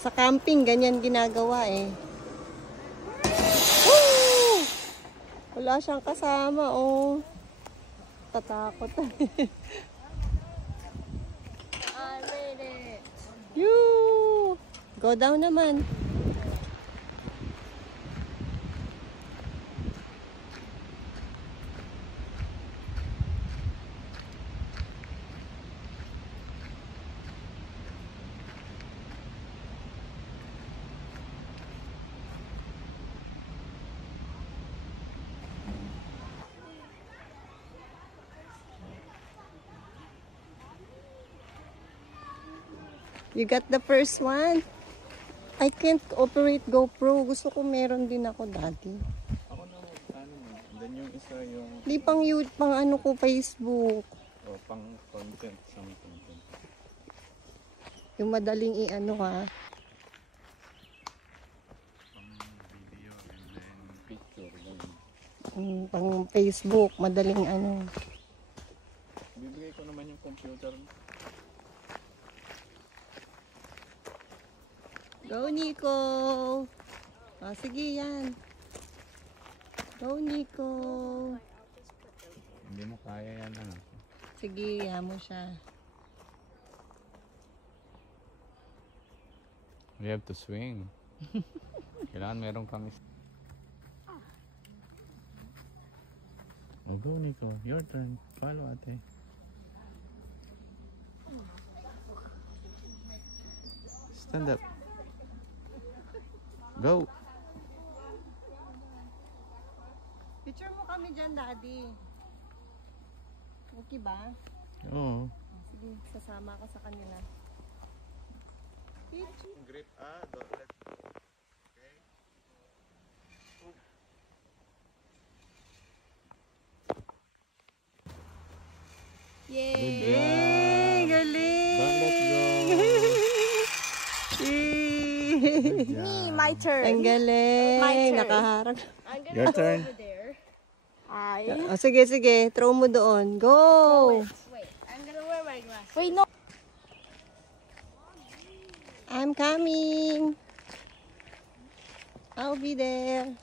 Sa camping, ganyan ginagawa eh. Woo! Wala siyang kasama, oh. Tatakot. I made it. Yoo! Go down naman. You got the first one? I can't operate GoPro. Gusto ko meron din ako dati. Ako na ano mo. Then yung isa yung... Di pang ano ko, Facebook. Oh, pang content. Some content. Yung madaling i-ano ha. Pang video and then picture. Pang Facebook. Madaling ano. Bibigay ko naman yung computer. Go, Nico! Ah, sige yan. Go, Nico! Hindi mo kaya yan ano. Sige, yan mo siya. We have to swing. Kailangan meron kami. Oh, go Nico. Your turn. Follow ate. Stand up. Go! Picture mo kami dyan, Daddy. Okay ba? Oo. Sige, sasama ka sa kanila. Picture. Grip don't let go. Okay? Yay! Good job. Galing! Don't let go. Good job. Me, my turn. Ang galing! My turn. Nakaharap. I'm gonna Your go turn. over there. Oh, sige, sige. Throw mo doon. Go! Wait, I'm gonna wear my glasses. Wait, no. I'm coming. I'll be there.